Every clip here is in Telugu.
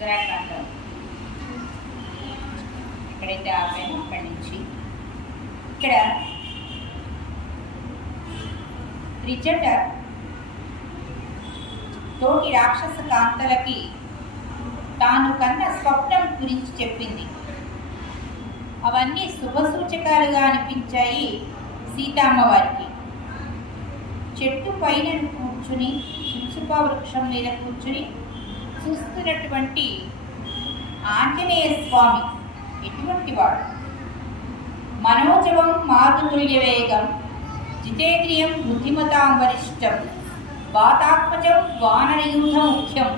ఉత్తరాఖండ్లో ఎక్కడైతే ఆపాను అక్కడి నుంచి ఇక్కడ త్రిజట తోటి రాక్షస కాంతలకి తాను కన్న స్వప్నం గురించి చెప్పింది. అవన్నీ శుభసూచకాలుగా అనిపించాయి సీతమ్మవారికి. చెట్టు పైన కూర్చుని శింసుప వృక్షం మీద కూర్చుని చూస్తున్నటువంటి ఆంజనేయ స్వామి ఎటువంటి వాడు? మనోజవం మారుతుల్య వేగం జితేంద్రియం బుద్ధిమతాం వరిష్టం వాతాత్మజం వానరయూథ ముఖ్యం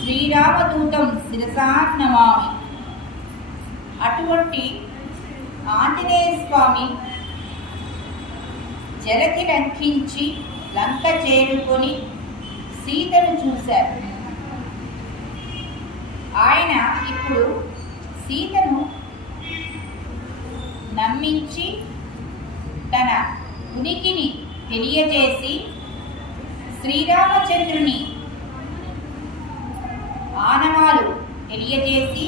శ్రీరామదూతం శిరసా నమామి. అటువంటి ఆంజనేయ స్వామి జలకి లంఘించి లంక చేరుకొని సీతను చూశారు. ఆయన ఇప్పుడు సీతను నమ్మించి తన ఉనికిని తెలియజేసి శ్రీరామచంద్రుని ఆనవాలు తెలియజేసి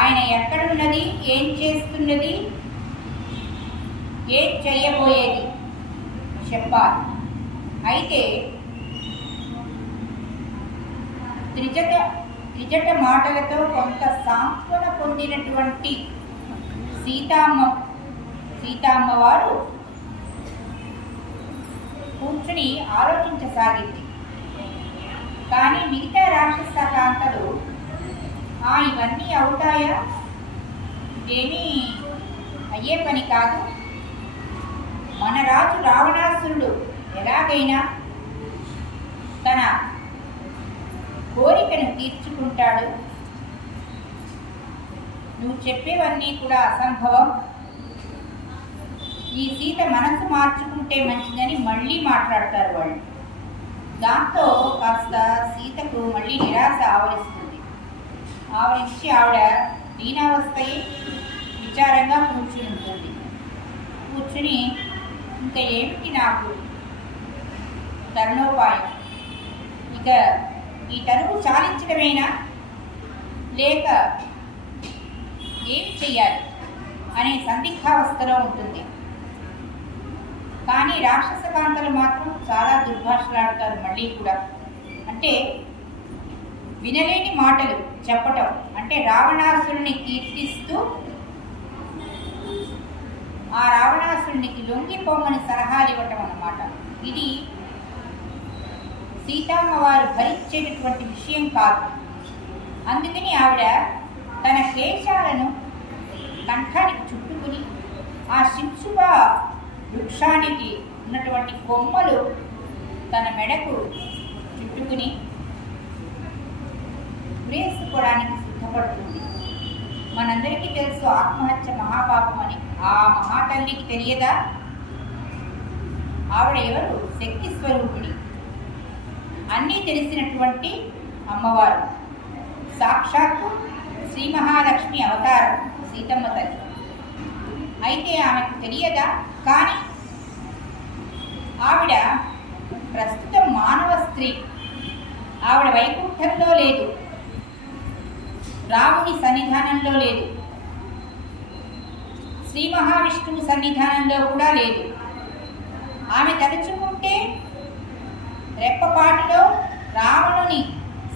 ఆయన ఎక్కడున్నది, ఏం చేస్తున్నది, ఏం చేయబోయేది చెప్పాలి. అయితే త్రిజట మాటలతో కొంత సాంత్వన పొందినటువంటి సీతమ్మవారు కూర్చుని ఆలోచించసాగింది. కానీ మిగతా రాక్షస కాంతలు ఇవన్నీ అవుతాయా, ఇదేమీ అయ్యే పని కాదు, మన రాజు రావణాసురుడు ఎలాగైనా తన కోరికను తీర్చుకుంటాడు, నువ్వు చెప్పేవన్నీ కూడా అసంభవం, ఈ సీత మనసు మార్చుకుంటే మంచిదని మళ్ళీ మాట్లాడతారు వాళ్ళు. దాంతో కాస్త సీతకు మళ్ళీ నిరాశ ఆవరించి ఆవిడ దీనావస్థయి విచారంగా కూర్చుని ఉంటుంది. కూర్చుని ఇంకా ఏమిటి నాకు తరుణోపాయం, ఇక ఈ తరువు చాలించడమేనా లేక ఏం చెయ్యాలి అనే సందిగ్ధావస్థలో ఉంటుంది. కానీ రాక్షస కాంతలు మాత్రం చాలా దుర్భాషలాడతారు. మళ్ళీ కూడా అంటే వినలేని మాటలు చెప్పటం, అంటే రావణాసురుని కీర్తిస్తూ ఆ రావణాసురునికి లొంగిపోమని సలహాలు ఇవ్వటం అన్నమాట. ఇది సీతమ్మవారు భరించేటటువంటి విషయం కాదు. అందుకని ఆవిడ తన కేశాలను కంఠానికి చుట్టుకుని ఆ శింసుప వృక్షానికి ఉన్నటువంటి కొమ్మలు తన మెడకు చుట్టుకుని ఉరేసుకోవడానికి సిద్ధపడుతుంది. మనందరికీ తెలుసు ఆత్మహత్య మహాపాపం అని. ఆ మహాతల్లికి తెలియదా? ఆవిడ ఎవరు? శక్తి స్వరూపిణి, అన్నీ తెలిసినటువంటి అమ్మవారు, సాక్షాత్తు శ్రీ మహాలక్ష్మి అవతారం సీతమ్మ తల్లి. అయితే ఆమెకు తెలియదా? కానీ ఆవిడ ప్రస్తుతం మానవ స్త్రీ. ఆవిడ వైకుంఠంలో లేదు, రాముని సన్నిధానంలో లేదు, శ్రీ మహావిష్ణువు సన్నిధానంలో కూడా లేదు. ఆమె తలుచుకుంటే రెప్పపాటులో రావణుని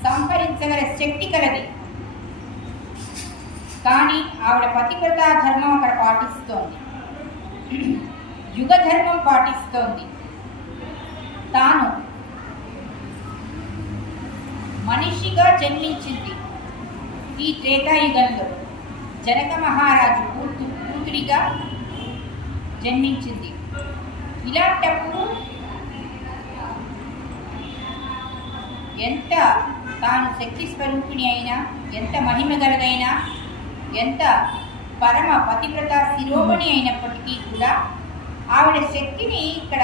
సంహరించగల శక్తి కలది. కానీ ఆవిడ పతివ్రతా ధర్మం అక్కడ పాటిస్తోంది, యుగ ధర్మం పాటిస్తోంది. తాను మనిషిగా జన్మించింది ఈ త్రేతాయుగంలో. జనక మహారాజు కూతురిగా జన్మించింది. ఇలాంటప్పుడు ఎంత తాను శక్తి స్వరూపిణి అయినా, ఎంత మహిమ గలదైనా, ఎంత పరమ పతివ్రత శిరోమణి అయినప్పటికీ కూడా ఆవిడ శక్తిని ఇక్కడ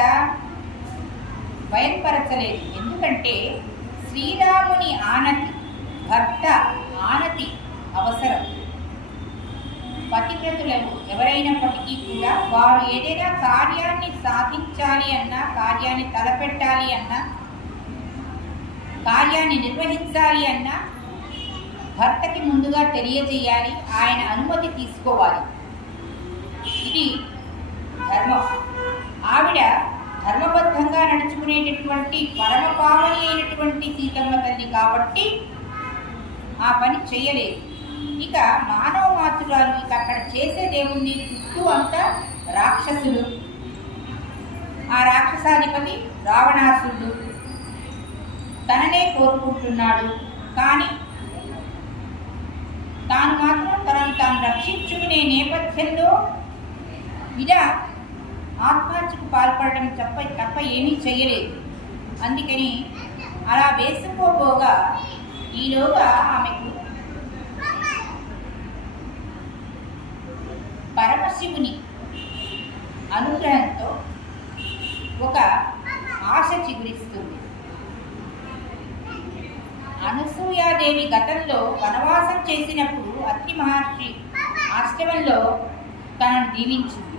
బయలుపరచలేదు. ఎందుకంటే శ్రీరాముని ఆనతి, భర్త ఆనతి అవసరం. పతివ్రతులను ఎవరైనప్పటికీ కూడా వారు ఏదైనా కార్యాన్ని సాధించాలి అన్నా, కార్యాన్ని తలపెట్టాలి అన్నా, కార్యాన్ని నిర్వహించాలి అన్నా భర్తకి ముందుగా తెలియజేయాలి, ఆయన అనుమతి తీసుకోవాలి. ఇది ధర్మం. ఆవిడ ధర్మబద్ధంగా నడుచుకునేటటువంటి పరమపావని అయినటువంటి సీతమ్మ తల్లి కాబట్టి ఆ పని చేయలేదు. ఇక మానవ మాతృరాలు ఇక అక్కడ చేసేదేముంది? చుట్టూ అంతా రాక్షసులు, ఆ రాక్షసాధిపతి రావణాసురుడు తననే కోరుకుంటున్నాడు. కానీ తాను మాత్రం తనను తాను రక్షించుకునే నేపథ్యంలో ఇలా ఆత్మహత్యకు పాల్పడడం తప్ప ఏమీ చేయలేదు. అందుకని అలా వేసుకోబోగా ఈలోగా ఆమెకు పరమశివుని అనుగ్రహంతో ఒక ఆశ చిగురిస్తుంది. అనసూయాదేవి గతంలో వనవాసం చేసినప్పుడు అత్రి మహర్షి ఆశ్రమంలో తనను దీవించింది.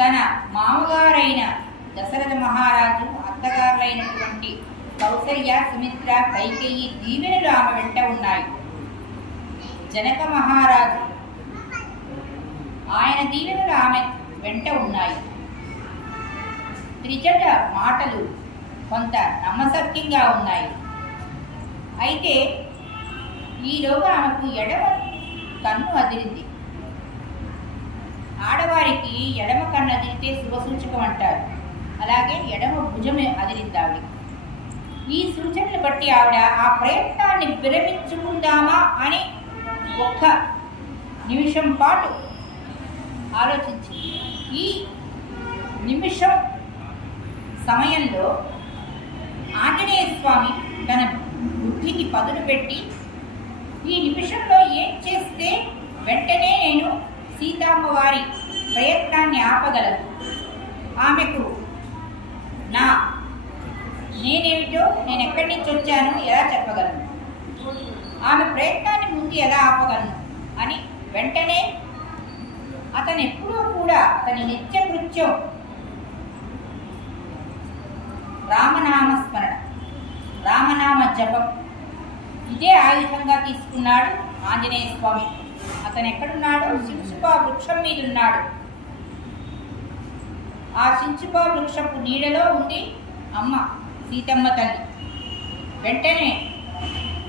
తన మామగారైన దశరథ మహారాజు, అత్తగారులైనటువంటి కౌసల్య, సుమిత్ర, కైకేయి దీవెనలు ఆమె వెంట ఉన్నాయి. జనక మహారాజు ఆయన దీవెనలు ఆమె వెంట ఉన్నాయి. త్రిజట మాటలు కొంత నమ్మశక్యంగా ఉన్నాయి. అయితే ఈలోగా ఆమెకు ఎడమ కన్ను అదిరింది. ఆడవారికి ఎడమ కన్ను అదిరితే శుభసూచకం అంటారు. అలాగే ఎడమ భుజమే అదిరింది ఆవిడ. ఈ సూచనలు బట్టి ఆవిడ ఆ ప్రయత్నాన్ని విరమించుకుందామా అని ఒక్క నిమిషం పాటు ఆలోచించింది. ఈ నిమిషం సమయంలో ఆంజనేయ స్వామి తన బుద్ధికి పదును పెట్టి, ఈ నిమిషంలో ఏం చేస్తే వెంటనే నేను సీతమ్మవారి ప్రయత్నాన్ని ఆపగలను, ఆమెకు నేనేమిటో, నేను ఎక్కడి నుంచి వచ్చాను ఎలా చెప్పగలను, ఆమె ప్రయత్నాన్ని ముందు ఎలా ఆపగలను అని వెంటనే అతను ఎప్పుడూ కూడా అతని నిత్యకృత్యం రామనామస్మరణ, రామనామ జపం ఇదే ఆయుధంగా తీసుకున్నాడు ఆంజనేయ స్వామి. అతను ఎక్కడున్నాడు? సించుపా వృక్షం మీద ఉన్నాడు. ఆ సించుపా వృక్షపు నీడలో ఉంది అమ్మ సీతమ్మ తల్లి. వెంటనే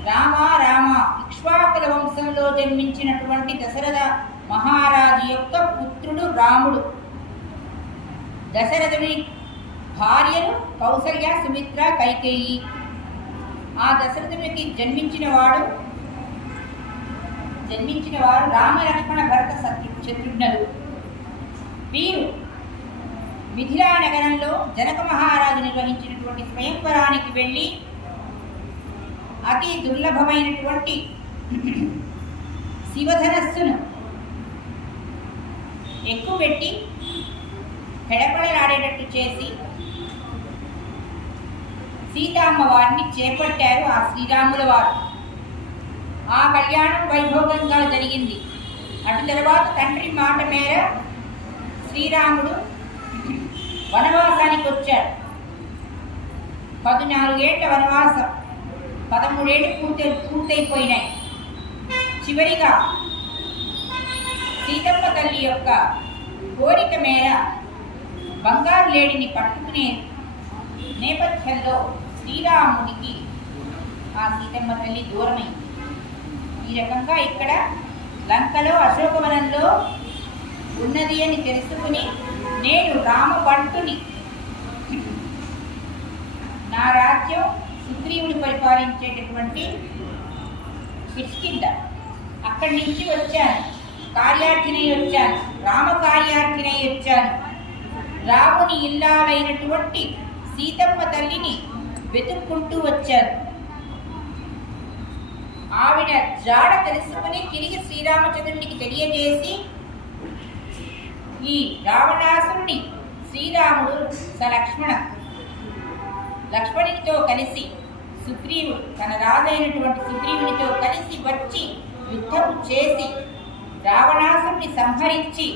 రామ రామ, ఇక్ష్వాకుల వంశంలో జన్మించినటువంటి దశరథ మహారాజు యొక్క పుత్రుడు రాముడు. దశరథుని భార్యలు కౌసల్య, సుమిత్ర, కైకేయి. ఆ దశరథునికి జన్మించిన వారు రామ, లక్ష్మణ, భరత, శత్రుఘ్నులు. వీరు మిథిలా నగరంలో జనక మహారాజు నిర్వహించినటువంటి స్వయంవరానికి వెళ్ళి అతి దుర్లభమైనటువంటి శివధనస్సును ఎక్కుపెట్టి పెడపడలాడేటట్టు చేసి సీతమ్మవారిని చేపట్టారు ఆ శ్రీరాముల వారు. ఆ కళ్యాణం వైభోగంగా జరిగింది. అటు తర్వాత తండ్రి మాట మేర శ్రీరాముడు వనవాసానికి వచ్చాడు. 14 ఏళ్ల వనవాసం, 13 ఏళ్ళు పూర్తయిపోయినాయి. చివరిగా సీతమ్మ తల్లి యొక్క కోరిక మేర బంగారు లేడిని పట్టుకునే నేపథ్యంలో శ్రీరాముడికి ఆ సీతమ్మ తల్లి దూరమైంది. ఈ రకంగా ఇక్కడ లంకలో అశోకవనంలో ఉన్నది అని తెలుసుకుని, నేను రామబంటుని, నా రాజ్యం సుగ్రీవుని పరిపాలించేటటువంటి కిష్కింద, అక్కడి నుంచి వచ్చాను, కార్యార్థినై వచ్చాను, రామకార్యార్థినై వచ్చాను. రాముని ఇల్లాలైనటువంటి సీతమ్మ తల్లిని వెతుక్కుంటూ వచ్చాను. ఆవిడ జాడ తెలుసుకుని తిరిగి శ్రీరామచంద్రునికి తెలియజేసి, ఈ రావణాసురుని శ్రీరాముడు లక్ష్మణునితో కలిసి సుగ్రీవుడు, తన రాజైనటువంటి సుగ్రీవునితో కలిసి వచ్చి యుద్ధం చేసి రావణాసురుని సంహరించి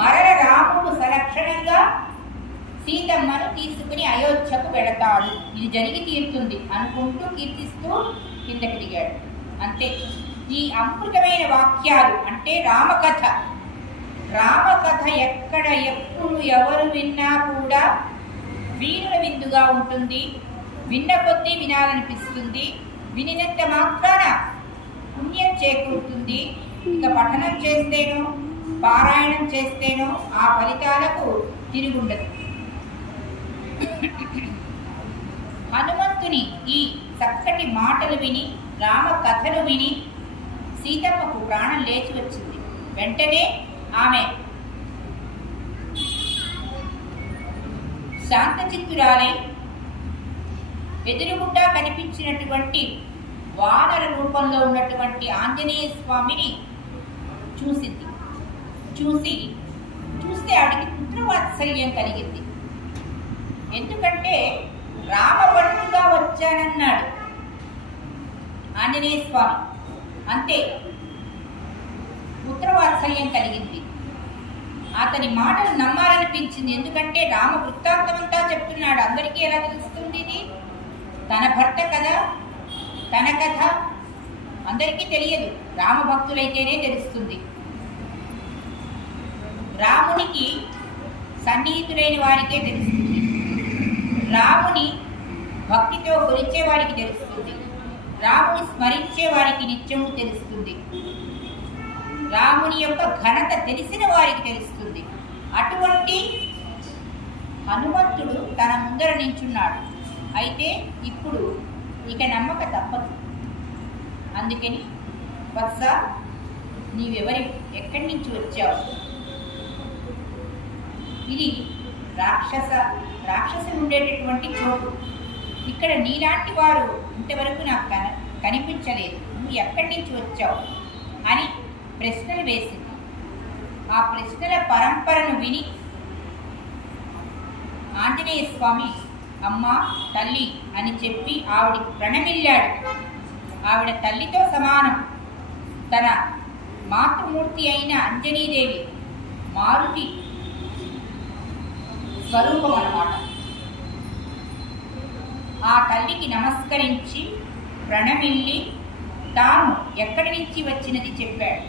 మరల రాముడు సలక్షణంగా సీతమ్మను తీసుకుని అయోధ్యకు వెళతాడు, ఇది జరిగి తీరుతుంది అనుకుంటూ కీర్తిస్తూ కిందకి దిగాడు. అంతే. ఈ అమృతమైన వాక్యాలు అంటే రామకథ. రామకథ ఎక్కడ ఎప్పుడు ఎవరు విన్నా కూడా వీణుల విందుగా ఉంటుంది. విన్న కొద్దీ వినాలనిపిస్తుంది. వినినంత మాత్రాన పుణ్యం చేకూరుతుంది. ఇక పఠనం చేస్తేనో పారాయణం చేస్తేనో ఆ ఫలితాలకు తిరుగుండదు. హనుమంతుని ఈ చక్కటి మాటలు విని, రామ కథను విని సీతమ్మకు ప్రాణం లేచి వచ్చింది. వెంటనే ఆమె శాంతచిత్తురాలై ఎదురుగుండా కనిపించినటువంటి వానర రూపంలో ఉన్నటువంటి ఆంజనేయ స్వామిని చూసింది. చూస్తే ఆవిడికి పుత్రవాత్సల్యం కలిగింది. ఎందుకంటే రామబంటుగా వచ్చానన్నాడు ఆంజనేయ స్వామి. అంతే, పుత్రవాత్సల్యం కలిగింది. అతని మాటలు నమ్మాలనిపించింది. ఎందుకంటే రామ వృత్తాంతమంతా చెప్తున్నాడు. అందరికీ ఎలా తెలుస్తుంది? ఇది తన భర్త కదా, తన కథ అందరికీ తెలియదు. రామభక్తులైతేనే తెలుస్తుంది. రామునికి సన్నిహితులైన వారికే తెలుస్తుంది. రాముని భక్తితో కొలిచే వారికి తెలుస్తుంది. రాముని స్మరించే వారికి నిత్యము తెలుస్తుంది. రాముని యొక్క ఘనత తెలిసిన వారికి తెలుస్తుంది. అటువంటి హనుమంతుడు తన ముందర నించున్నాడు. అయితే ఇప్పుడు ఇక నమ్మక తప్పదు. అందుకని వత్స, ఎక్కడి నుంచి వచ్చావు? ఇది రాక్షసులు ఉండేటటువంటి చోటు. ఇక్కడ నీలాంటి వారు ఇంతవరకు నాకు కనిపించలేదు. నువ్వు ఎక్కడి నుంచి వచ్చావు అని ప్రశ్నలు వేసింది. ఆ ప్రశ్నల పరంపరను విని ఆంజనేయ స్వామి అమ్మ, తల్లి అని చెప్పి ఆవిడికి ప్రణమిల్లాడు. ఆవిడ తల్లితో సమానం. తన మాతృమూర్తి అయిన అంజనీదేవి మారుతి స్వరూపం అన్నమాట. ఆ తల్లికి నమస్కరించి ప్రణమిల్లి తాను ఎక్కడి నుంచి వచ్చినది చెప్పాడు.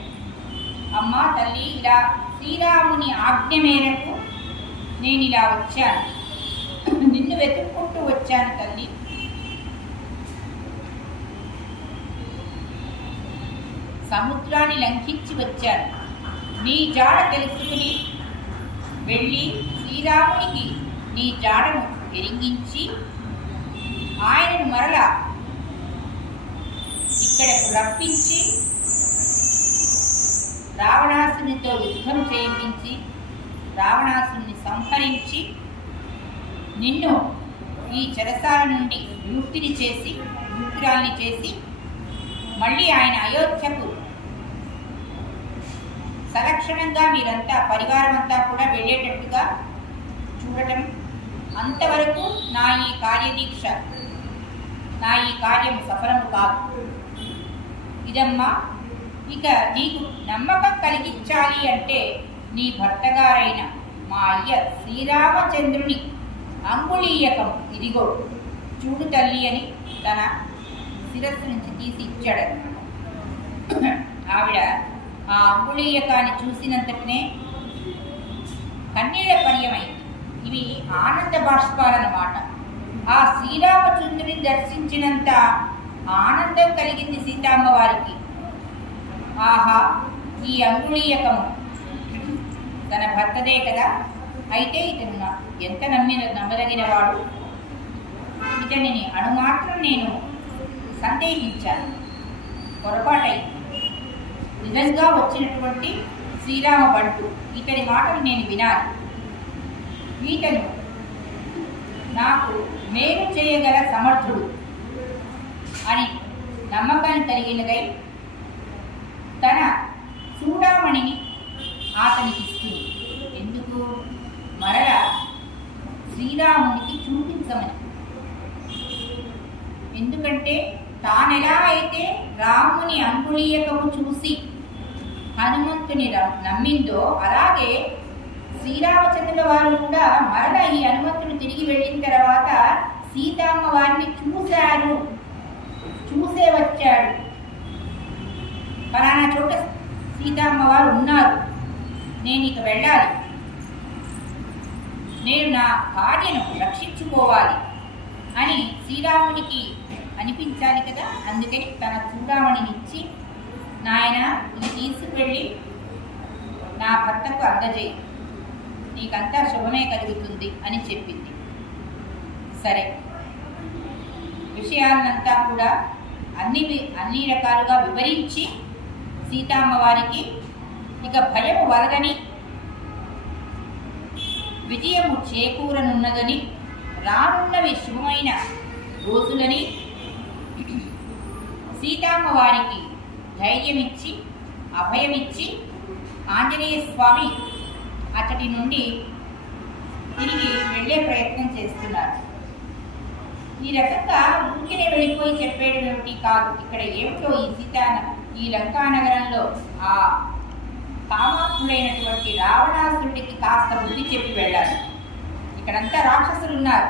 అమ్మా తల్లి, ఇలా శ్రీరాముని ఆజ్ఞ మేరకు నేను ఇలా వచ్చాను. నిన్ను వెతుక్కుంటూ వచ్చాను తల్లి. సముద్రాన్ని లంఘించి వచ్చాను. నీ జాడ తెలుసుకుని వెళ్ళి శ్రీరామునికి నీ జాడను ఎరింగించి ఆయనను మరలా ఇక్కడకు రప్పించి రావణాసునితో యుద్ధం చేయించి రావణాసుని సంహరించి నిన్ను ఈ చెరసాల నుండి విముక్తురాల్ని చేసి మళ్ళీ ఆయన అయోధ్యకు సలక్షణంగా మీరంతా పరివారం అంతా కూడా వెళ్ళేటట్టుగా చూడటం. అంతవరకు నా ఈ కార్యదీక్ష, నా ఈ కార్యం సఫలము కాదు. ఇదమ్మా, ఇక నీకు నమ్మకం కలిగించాలి అంటే నీ భర్తగారైన మా అయ్య శ్రీరామచంద్రుని అంగుళీయకం ఇదిగో చూడు తల్లి అని తన శిరస్సు నుంచి తీసి ఇచ్చాడన్నమాట. ఆవిడ ఆ అంగుళీయకాన్ని చూసినంతటినే కన్నీళ్ల పర్యమైంది. ఇవి ఆనంద బాష్పాలన్నమాట. ఆ శ్రీరామచంద్రుని దర్శించినంత ఆనందం కలిగింది సీతామ్మ వారికి. ఆహా, ఈ అంగుళీయకము తన భర్తదే కదా, అయితే ఇతను ఎంత నమ్మదగినవాడు. ఇతనిని అణుమాత్రం నేను సందేహించాను, పొరపాటై. నిజంగా వచ్చినటువంటి శ్రీరామ బంటు, ఇతని మాటలు నేను వినాలి. ఈతను నాకు మేలు చేయగల సమర్థుడు అని నమ్మకాన్ని కలిగినదై తన చూడామణిని అతనికి ఇస్తుంది. ఎందుకు? మరల శ్రీరామునికి చూపించమని. ఎందుకంటే తానెలా అయితే రాముని అంగుళీయకము చూసి హనుమంతుని నమ్మిందో, అలాగే శ్రీరామచంద్రుల వారు కూడా మరల ఈ హనుమంతుడు తిరిగి వెళ్ళిన తర్వాత సీతమ్మ వారిని చూశారు, చూసే వచ్చాడు ఫలానా చోట సీతమ్మవారు ఉన్నారు, నేను ఇక వెళ్ళాలి, నేను నా భార్యను రక్షించుకోవాలి అని శ్రీరామునికి అనిపించాలి కదా. అందుకని తన చూడామణినిచ్చి, నాయన ఇది తీసుకువెళ్ళి నా భర్తకు అందజేయి, నీకంతా శుభమే కలుగుతుంది అని చెప్పింది. సరే, విషయాలంతా కూడా అన్ని రకాలుగా వివరించి సీతమ్మవారికి ఇక భయము వలదని, విజయము చేకూరనున్నదని, రానున్నవి శుభమైన రోజులని సీతమ్మవారికి ధైర్యమిచ్చి అభయమిచ్చి ఆంజనేయ స్వామి అతడి నుండి తిరిగి వెళ్ళే ప్రయత్నం చేస్తున్నారు. ఈ రకంగా ఊరికినే వెళ్ళిపోయి చెప్పేయడం ఏమిటి కాదు. ఇక్కడ ఏమిటో ఈ లంకానగరంలో ఆ కామాత్ముడైనటువంటి రావణాసురుడికి కాస్త బుద్ధి చెప్పి వెళ్ళాలి. ఇక్కడంతా రాక్షసులు ఉన్నారు,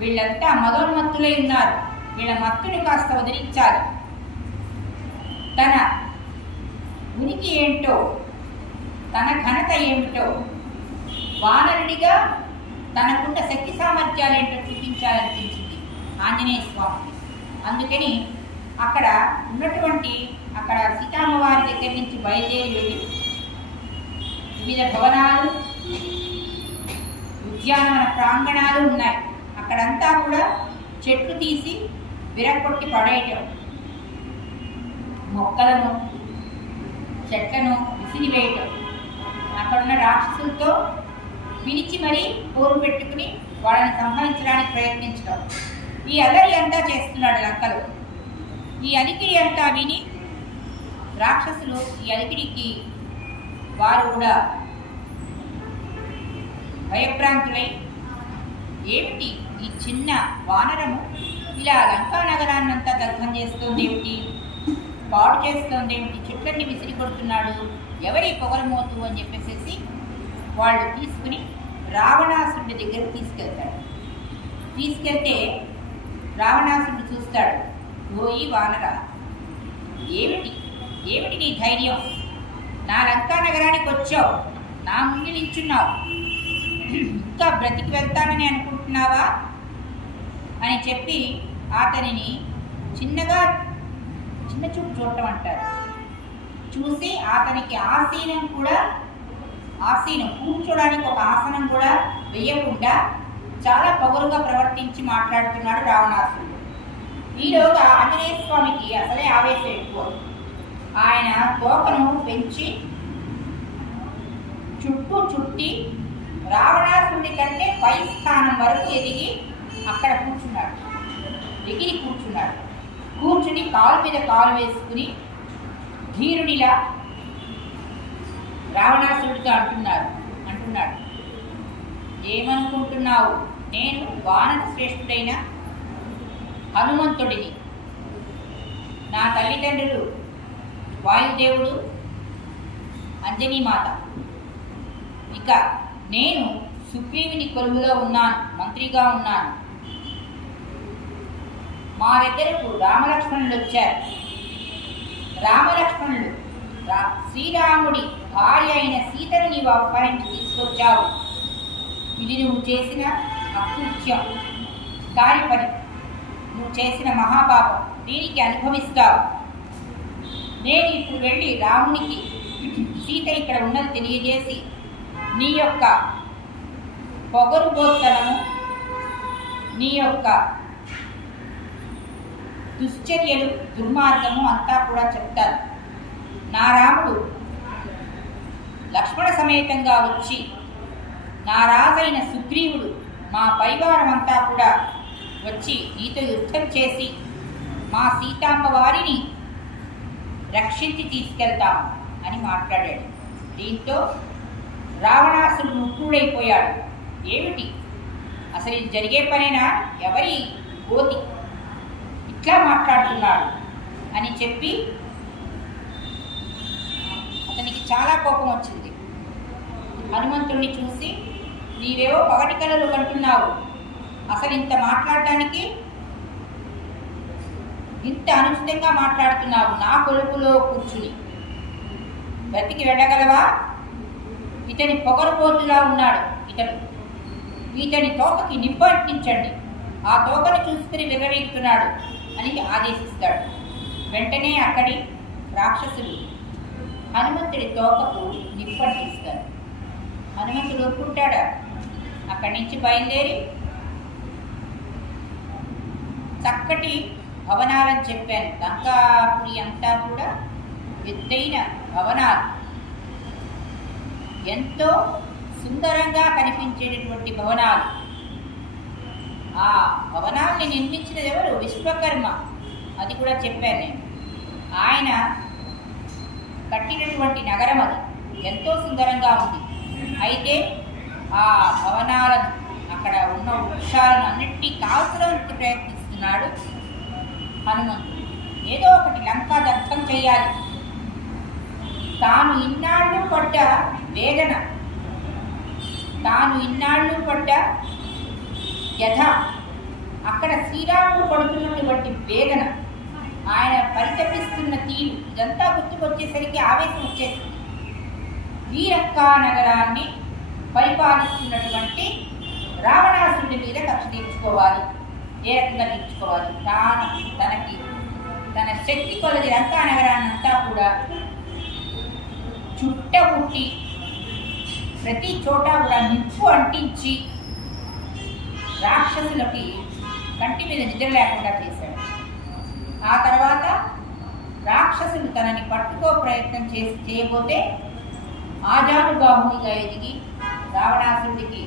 వీళ్ళంతా మదోన్మత్తులై ఉన్నారు, వీళ్ళ మత్తుని కాస్త వదిలించాలి. తన ఉనికి ఏంటో, తన ఘనత ఏమిటో, వానరుడిగా తనకున్న శక్తి సామర్థ్యాలు ఏంటో చూపించాలనిపించింది ఆంజనేయ స్వామికి. అందుకని అక్కడ ఉన్నటువంటి సీతమ్మవారి దగ్గర నుంచి బయలుదేరి వెళ్ళి వివిధ భవనాలు, ఉద్యానవన ప్రాంగణాలు ఉన్నాయి. అక్కడంతా కూడా చెట్లు తీసి విరగొట్టి పడేయటం, మొక్కలను చెట్లను విసిరివేయటం, అక్కడున్న రాక్షసులతో పిలిచి మరీ పోరు పెట్టుకుని వాళ్ళని సంహరించడానికి ప్రయత్నించడం, ఈ అలరి అంతా చేస్తున్నాడు లంకలో. ఈ అలికిడి అంతా విని రాక్షసులు ఈ అలికిడికి వారు కూడా భయభ్రాంతులై, ఏమిటి ఈ చిన్న వానరము ఇలా లంకా నగరాన్నంతా దగ్ధం చేస్తోంది ఏమిటి, పాడు చేస్తోంది ఏమిటి, చెట్లన్నీ విసిరి కొడుతున్నాడు, ఎవరి పొగరమోతు అని చెప్పేసి వాళ్ళు తీసుకుని రావణాసురుడి దగ్గరకు తీసుకెళ్తాడు. తీసుకెళ్తే రావణాసురుడు చూస్తాడు, ఓయి వానరా, ఏమిటి నీ ధైర్యం, నా లంకా నగరానికి వచ్చావు, నా ముందు నిల్చున్నావు, ఇంకా బ్రతికి వెళ్తానని అనుకుంటున్నావా అని చెప్పి అతనిని చిన్న చూపు చూడటం అంటారు. చూసి అతనికి ఆసీనం కూర్చోడానికి ఒక ఆసనం కూడా వేయకుండా చాలా పొగరుగా ప్రవర్తించి మాట్లాడుతున్నాడు రావణాసురుడు. ఈలోగా ఆంజనేయ స్వామికి అసలే ఆవేశం ఎక్కువ. ఆయన తోకను పెంచి చుట్టి రావణాసురుడి కంటే పై స్థానం వరకు ఎదిగి అక్కడ ఎగిరి కూర్చున్నాడు. కూర్చుని కాలు మీద కాలు వేసుకుని ధీరునిలా రావణాసురుడితో అంటున్నాడు, ఏమనుకుంటున్నావు, నేను వానర శ్రేష్ఠుడైన హనుమంతుడిని, నా తల్లిదండ్రులు వాయుదేవుడు, అంజనీమాత, ఇక నేను సుగ్రీవుని కొలువులో ఉన్నాను, మంత్రిగా ఉన్నాను. మా దగ్గరకు రామలక్ష్మణులు వచ్చారు. రామలక్ష్మణులు శ్రీరాముడి భార్య అయిన సీతను నీవు అపహరించి తీసుకొచ్చావు. ఇది నువ్వు చేసిన అకృత్యం, దాని పని, నువ్వు చేసిన మహాపాపం, దీనికి అనుభవిస్తావు. నేను ఇప్పుడు వెళ్ళి రామునికి సీత ఇక్కడ ఉన్నది తెలియజేసి నీ యొక్క పొగరుబోత్తనము, నీ యొక్క దుశ్చర్యలు, దుర్మార్గము అంతా కూడా చెప్తారు. నా రాముడు లక్ష్మణ సమేతంగా వచ్చి, నా రాజైన సుగ్రీవుడు, మా పరివారం అంతా కూడా వచ్చి నీతో యుద్ధం చేసి మా సీతామ్మ వారిని రక్షించి తీసుకెళ్తాం అని మాట్లాడాడు. దీంతో రావణాసురుడు ముక్కుడైపోయాడు. ఏమిటి అసలు ఇది జరిగే పనేనా, ఎవరి కోతి ఇట్లా మాట్లాడుతున్నాడు అని చెప్పి అతనికి చాలా కోపం వచ్చింది. హనుమంతుడిని చూసి, నీవేవో పగటి కలలు కంటున్నావు, అసలు ఇంత మాట్లాడటానికి ఇంత అనుచితంగా మాట్లాడుతున్నావు నా కొలుపులో కూర్చుని, బ్రతికి వెళ్ళగలవా? ఇతని పొగరుపోతులా ఉన్నాడు ఇతడు, ఇతని తోకకి నిప్పు అంటించండి, ఆ తోకను చూసుకుని విర్రవీగుతున్నాడు అని ఆదేశిస్తాడు. వెంటనే అక్కడి రాక్షసులు హనుమంతుడి తోకకు నిప్పు అంటిస్తారు. హనుమంతుడు ఒప్పుకుంటాడా? అక్కడి నుంచి బయలుదేరి చక్కటి భవనాలని చెప్పాను, లంకాపురి అంతా కూడా ఎత్తైన భవనాలు, ఎంతో సుందరంగా కనిపించేటటువంటి భవనాలు. ఆ భవనాల్ని నిర్మించినది ఎవరు? విశ్వకర్మ. అది కూడా చెప్పాను నేను. ఆయన కట్టినటువంటి నగరం అది ఎంతో సుందరంగా ఉంది. అయితే ఆ భవనాలను, అక్కడ ఉన్న వృక్షాలను అన్నిటినీ కాల్చడానికి ప్రయత్నిస్తున్నాడు హనుమంతుడు. ఏదో ఒకటి లంకా దగ్ధం చేయాలి. తాను ఇన్నాళ్ళు పడ్డ వేదన, తాను ఇన్నాళ్ళు పడ్డ వ్యధ, అక్కడ శ్రీరాముడు పడుతున్నటువంటి వేదన, ఆయన పరితపిస్తున్న తీరు, ఇదంతా గుర్తుకొచ్చేసరికి ఆవేశం వచ్చేసింది. వీరక్కా నగరాన్ని పరిపాలిస్తున్నటువంటి రావణాసురుడి మీద కక్ష తీర్చుకోవాలి. ఏ రకంగా తీర్చుకోవాలి? తన శక్తి కొలది లంకా నగరాన్ని అంతా కూడా చుట్టముట్టి ప్రతి చోట కూడా నిప్పు అంటించి రాక్షసులకి కంటి మీద నిద్ర లేకుండా చేశాడు. ఆ తర్వాత రాక్షసులు తనని పట్టుకో ప్రయత్నం చేయబోతే ఆజానుబాహునిగా ఎదిగి రావణాసురుడికి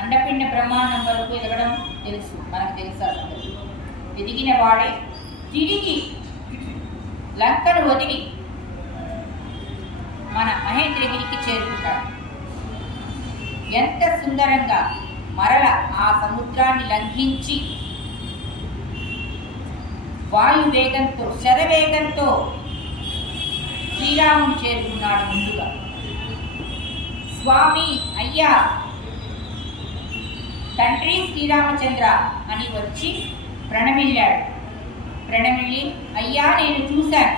అండపిండ బ్రహ్మాండం వరకు ఎదగడం తెలుసు, మనకు తెలుసు. అసలు ఎదిగిన వాడే తిరిగి లంకను వదిలి మన మహేంద్రగిరికి చేరుకుంటాడు. ఎంత సుందరంగా మరల ఆ సముద్రాన్ని లంఘించి వాయువేగంతో, శరవేగంతో శ్రీరాముడు చేరుకున్నాడు. ముందుగా స్వామి, అయ్యా, తండ్రి శ్రీరామచంద్ర అని వచ్చి ప్రణమిల్లాడు. ప్రణమిల్లి, అయ్యా నేను చూశాను,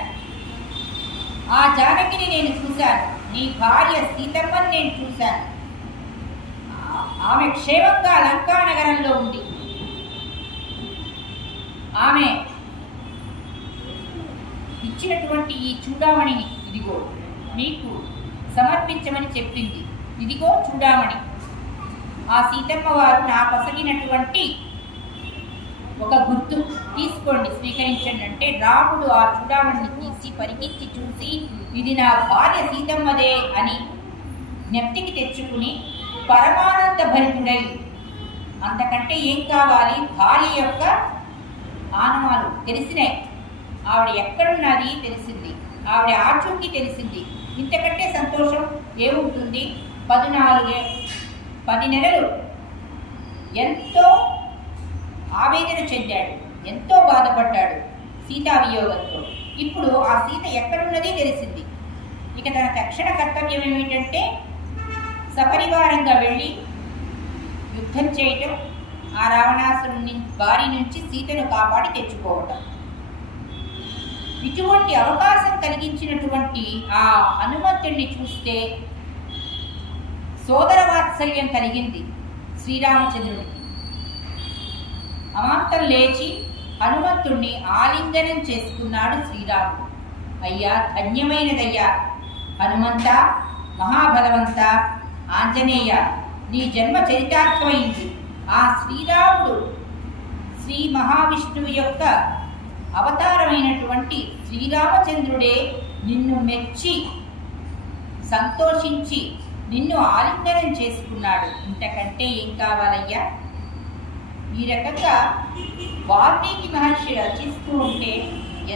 ఆ జానకిని నేను చూశాను, నీ భార్య సీతమ్మని నేను చూశాను, ఆమె క్షేమంగా లంకా నగరంలో ఉంది, ఆమె ఇచ్చినటువంటి ఈ చూడామణిని ఇదిగో మీకు సమర్పించమని చెప్పింది, ఇదిగో చూడామణి, ఆ సీతమ్మ వారు నా పసగినటువంటి ఒక గుర్తు, తీసుకోండి, స్వీకరించండి అంటే రాముడు ఆ చూడామణిని తీసి పరికించి చూసి ఇది నా భార్య సీతమ్మదే అని జ్ఞప్తికి తెచ్చుకుని పరమానంద భరితుడై, అంతకంటే ఏం కావాలి? భార్య యొక్క ఆనవాలు తెలిసినాయి, ఆవిడ ఎక్కడున్నది తెలిసింది, ఆవిడ ఆచూకీ తెలిసింది, ఇంతకంటే సంతోషం ఏముంటుంది? 10 నెలలు ఎంతో ఆవేదన చెందాడు, ఎంతో బాధపడ్డాడు సీతా వియోగంతో. ఇప్పుడు ఆ సీత ఎక్కడున్నది తెలిసింది. ఇక తన తక్షణ కర్తవ్యం ఏమిటంటే సపరివారంగా వెళ్ళి యుద్ధం చేయటం, ఆ రావణాసురుని బారి నుంచి సీతను కాపాడి తెచ్చుకోవటం. ఇటువంటి అవకాశం కలిగించినటువంటి ఆ హనుమంతుడిని చూస్తే సోదర వాత్సల్యం కలిగింది శ్రీరామచంద్రుడికి. అమాంతం లేచి హనుమంతుణ్ణి ఆలింగనం చేసుకున్నాడు శ్రీరాముడు. అయ్యా, ధన్యమైనదయ్యా హనుమంత, మహాబలవంత ఆంజనేయ, నీ జన్మ చరితార్థమైంది. ఆ శ్రీరాముడు శ్రీ మహావిష్ణువు యొక్క అవతారమైనటువంటి శ్రీరామచంద్రుడే నిన్ను మెచ్చి సంతోషించి నిన్ను ఆలింగనం చేసుకున్నాడు. ఇంతకంటే ఏం కావాలయ్యా? ఈ రకంగా వాల్మీకి మహర్షి రచిస్తూ ఉంటే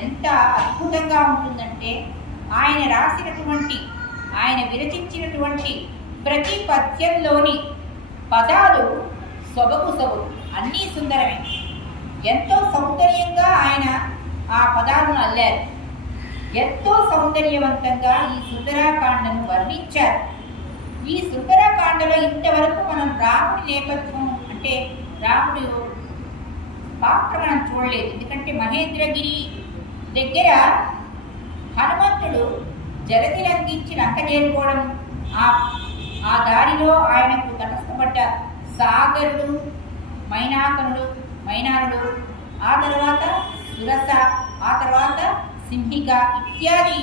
ఎంత అద్భుతంగా ఉంటుందంటే, ఆయన రాసినటువంటి, ఆయన విరచించినటువంటి ప్రతి పద్యంలోని పదాలు సొబగు అన్నీ సుందరమే. ఎంతో సౌందర్యంగా ఆయన ఆ పదాలను అల్లారు. ఎంతో సౌందర్యవంతంగా ఈ సుందరాకాండను వర్ణించారు. ఈ సుందరాకాండలో ఇంతవరకు మనం రాముడి నేపథ్యం అంటే రాముడు పాత్ర మనం చూడలేదు. ఎందుకంటే మహేంద్రగిరి దగ్గర హనుమంతుడు జలది లంఘించి లంక చేరుకోవడం, ఆ దారిలో ఆయనకు తటస్థపడ్డ సాగరుడు, మైనారుడు, ఆ తర్వాత సురస, ఆ తర్వాత సింహిక ఇత్యాది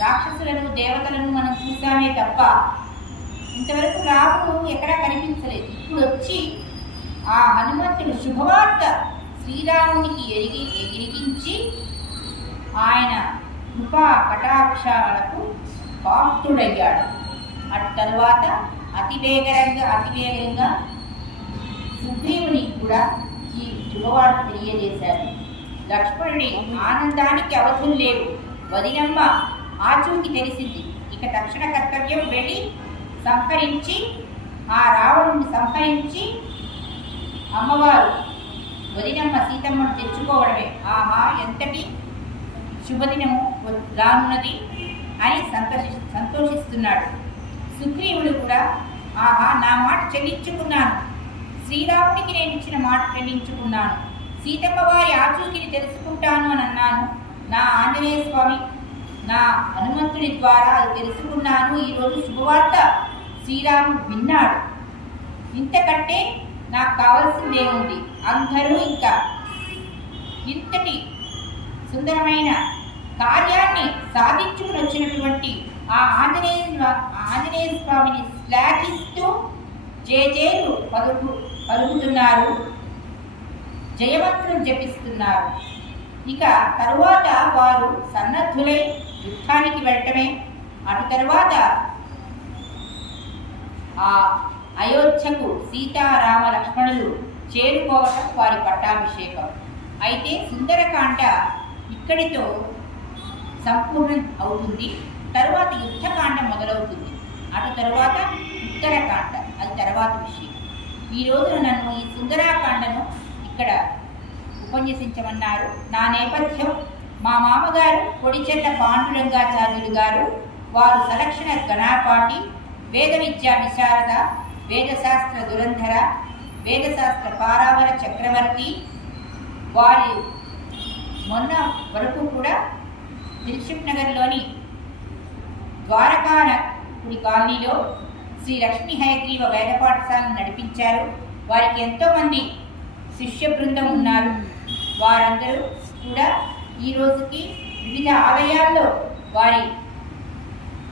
రాక్షసులను దేవతలను మనం చూసామే తప్ప ఇంతవరకు రాముడు ఎక్కడా కనిపించలేదు. ఇప్పుడు వచ్చి ఆ హనుమంతుడు శుభవార్త శ్రీరామునికి ఎరిగించి ఆయన కృపా కటాక్షాలకు పాత్రుడయ్యాడు. అటు తరువాత అతివేగంగా సుగ్రీవునికి కూడా ఈ శుభవార్త తెలియజేశారు. లక్ష్మణుడి ఆనందానికి అవధులు లేవు. వదినమ్మ ఆచూకి తెలిసింది. ఇక తక్షణ కర్తవ్యం వెళ్ళి సంహరించి, ఆ రావణుని సంహరించి అమ్మవారు వదినమ్మ సీతమ్మను తెచ్చుకోవడమే. ఆహా, ఎంతటి శుభదినము రానున్నది అని సంతోషిస్తున్నాడు. సుగ్రీవుడు కూడా ఆహా, నా మాట చెల్లించుకున్నాను, శ్రీరాముడికి నేను ఇచ్చిన మాట చెల్లించుకున్నాను, సీతమ్మ వారి ఆచూకిని తెలుసుకుంటాను అని అన్నాను. నా ఆంజనేయ స్వామి, నా హనుమంతుడి ద్వారా అది తెలుసుకున్నాను. ఈరోజు శుభవార్త శ్రీరాముడు విన్నాడు. ఇంతకంటే నాకు కావాల్సిందేముంది? అందరూ ఇంకా ఇంతటి సుందరమైన కార్యాన్ని సాధించుకుని వచ్చినటువంటి ఆ ఆంజనేయ స్వామిని శ్లాఘిస్తూ జయజేలు పలుకుతున్నారు, జయమంత్రం జపిస్తున్నారు. ఇక తరువాత వారు సన్నద్ధులై యుద్ధానికి వెళ్ళటమే. అటు తరువాత ఆ అయోధ్యకు సీతారామ లక్ష్మణులు చేరుకోవటం వారి పట్టాభిషేకం. అయితే సుందరకాండ ఇక్కడితో సంపూర్ణం అవుతుంది. తరువాత యుద్ధకాండ మొదలవుతుంది. అటు తరువాత ఉత్తరకాండ, అది తర్వాత విషయం. ఈ రోజున నన్ను ఈ సుందరకాండను ఇక్కడ ఉపన్యసించమన్నారు. నా నేపథ్యం మా మామగారు కొడిచెట్ల పాండురంగాచార్యులు గారు. వారు సలక్షణ గణాపాటి, వేద విద్యా విశారద, వేదశాస్త్ర దురంధర, వేదశాస్త్ర పారావర చక్రవర్తి. వారి మొన్న వరకు కూడా దిల్సుఖ్ నగర్లోని ద్వారకాపురి కాలనీలో శ్రీ లక్ష్మీ హయగ్రీవ వేద పాఠశాలను నడిపించారు. వారికి ఎంతోమంది శిష్య బృందం ఉన్నారు. వారందరూ కూడా ఈ రోజుకి వివిధ ఆలయాల్లో వారి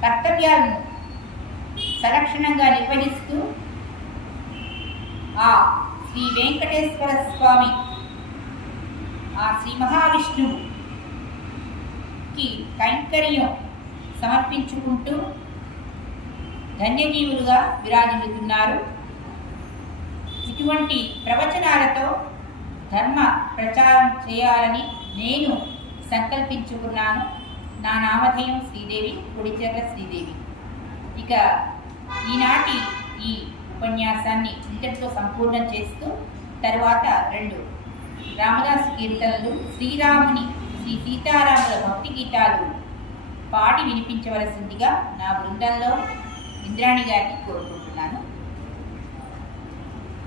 కర్తవ్యాలను సంరక్షణంగా నిర్వహిస్తూ ఆ శ్రీ వెంకటేశ్వర స్వామి, ఆ శ్రీ మహావిష్ణువుకి కైంకర్యం సమర్పించుకుంటూ ధన్యజీవులుగా విరాజిల్లుతున్నారు. ఇటువంటి ప్రవచనాలతో ధర్మ ప్రచారం చేయాలని నేను సంకల్పించుకున్నాను. నా నామధేయం శ్రీదేవి, కొడిచెర్ల శ్రీదేవి. ఇక ఈనాటి ఈ ఉపన్యాసాన్ని ఇంతటితో సంపూర్ణం చేస్తూ తర్వాత 2 రామదాసు కీర్తనలు, శ్రీరాముని శ్రీ సీతారాముల భక్తి గీతాలు పాడి వినిపించవలసిందిగా నా బృందంలో ఇంద్రాణి గారిని కోరుకుంటున్నాను.